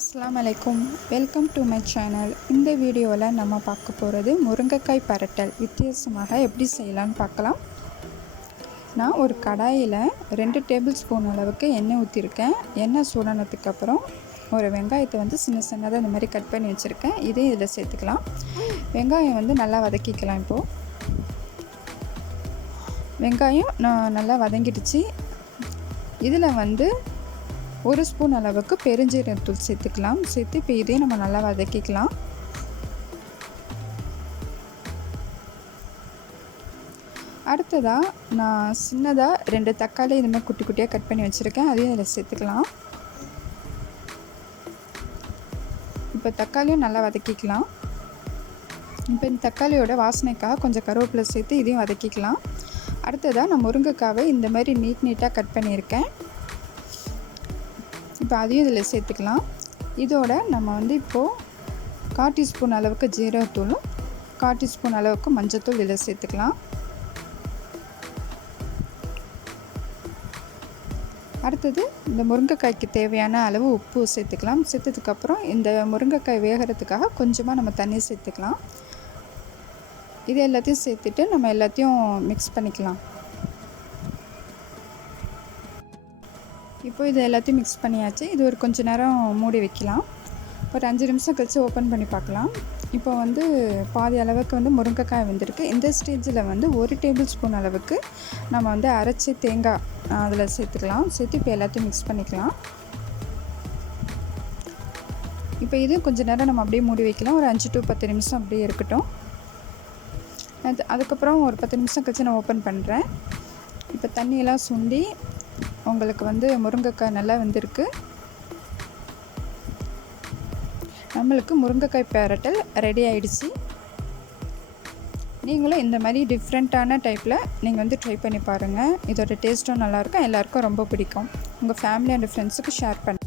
அஸ்ஸலாமு அலைக்கும். Welcome to my channel. இந்த வீடியோவில் நம்ம பார்க்க போகிறது முருங்கைக்காய் பரட்டல். வித்தியாசமாக எப்படி செய்யலான்னு பார்க்கலாம். நான் ஒரு கடாயில் 2 டேபிள் ஸ்பூன் அளவுக்கு எண்ணெய் ஊற்றிருக்கேன். எண்ணெய் சூடானதுக்கப்புறம் ஒரு வெங்காயத்தை சின்ன சின்னதாக இந்த மாதிரி கட் பண்ணி வச்சுருக்கேன். இதையும் இதில் சேர்த்துக்கலாம். வெங்காயம் நல்லா வதக்கிக்கலாம். இப்போது வெங்காயம் நல்லா வதங்கிடுச்சு. இதில் 1 ஸ்பூன் அளவுக்கு பெருஞ்சீரகத்தூள் சேர்த்துக்கலாம். சேர்த்து இப்போ இதையும் நம்ம நல்லா வதக்கிக்கலாம். அடுத்ததாக நான் சின்னதாக 2 தக்காளி இதுமாதிரி குட்டி குட்டியாக கட் பண்ணி வச்சுருக்கேன். அதையும் இதில் சேர்த்துக்கலாம். இப்போ தக்காளியும் நல்லா வதக்கிக்கலாம். இப்போ இந்த தக்காளியோட வாசனைக்காக கொஞ்சம் கருவேப்பிலை சேர்த்து இதையும் வதக்கிக்கலாம். அடுத்ததாக நான் முருங்கைக்காவை இந்த மாதிரி நீட்டாக கட் பண்ணியிருக்கேன். இப்போ அதையும் இதில் சேர்த்துக்கலாம். இதோட நம்ம இப்போது 1/4 டீஸ்பூன் அளவுக்கு ஜீரகத்தூளும் 1/4 டீஸ்பூன் அளவுக்கு மஞ்சத்தூள் இதில் சேர்த்துக்கலாம். அடுத்தது இந்த முருங்கைக்காய்க்கு தேவையான அளவு உப்பு சேர்த்துக்கலாம். சேர்த்ததுக்கப்புறம் இந்த முருங்கைக்காய் வேகிறதுக்காக கொஞ்சமாக நம்ம தண்ணி சேர்த்துக்கலாம். இது எல்லாத்தையும் சேர்த்துட்டு நம்ம எல்லாத்தையும் மிக்ஸ் பண்ணிக்கலாம். இப்போ இது எல்லாத்தையும் மிக்ஸ் பண்ணியாச்சு. இது ஒரு கொஞ்ச நேரம் மூடி வைக்கலாம். ஒரு 5 நிமிஷம் கழித்து ஓப்பன் பண்ணி பார்க்கலாம். இப்போ பாதி அளவுக்கு முருங்கைக்காய் வெந்திருக்கு. இந்த ஸ்டேஜில் 1 டேபிள் ஸ்பூன் அளவுக்கு நம்ம அரைச்சி தேங்காய் அதில் சேர்த்துக்கலாம். சேர்த்து இப்போ எல்லாத்தையும் மிக்ஸ் பண்ணிக்கலாம். இப்போ இது கொஞ்ச நேரம் நம்ம அப்படியே மூடி வைக்கலாம். ஒரு 5 to 10 நிமிஷம் அப்படியே இருக்கட்டும். அதுக்கப்புறம் ஒரு 10 நிமிஷம் கழித்து நான் ஓப்பன் பண்ணுறேன். இப்போ தண்ணியெல்லாம் சுண்டி உங்களுக்கு முருங்கைக்காய் நல்லா வெந்திருக்கு. நம்மளுக்கு முருங்கைக்காய் பரட்டல் ரெடி ஆகிடுச்சு. நீங்களும் இந்த மாதிரி டிஃப்ரெண்ட்டான டைப்பில் நீங்கள் ட்ரை பண்ணி பாருங்கள். இதோட டேஸ்ட்டும் நல்லாயிருக்கும். எல்லாேருக்கும் ரொம்ப பிடிக்கும். உங்கள் ஃபேமிலி அண்ட் ஃப்ரெண்ட்ஸுக்கு ஷேர் பண்ணுங்கள்.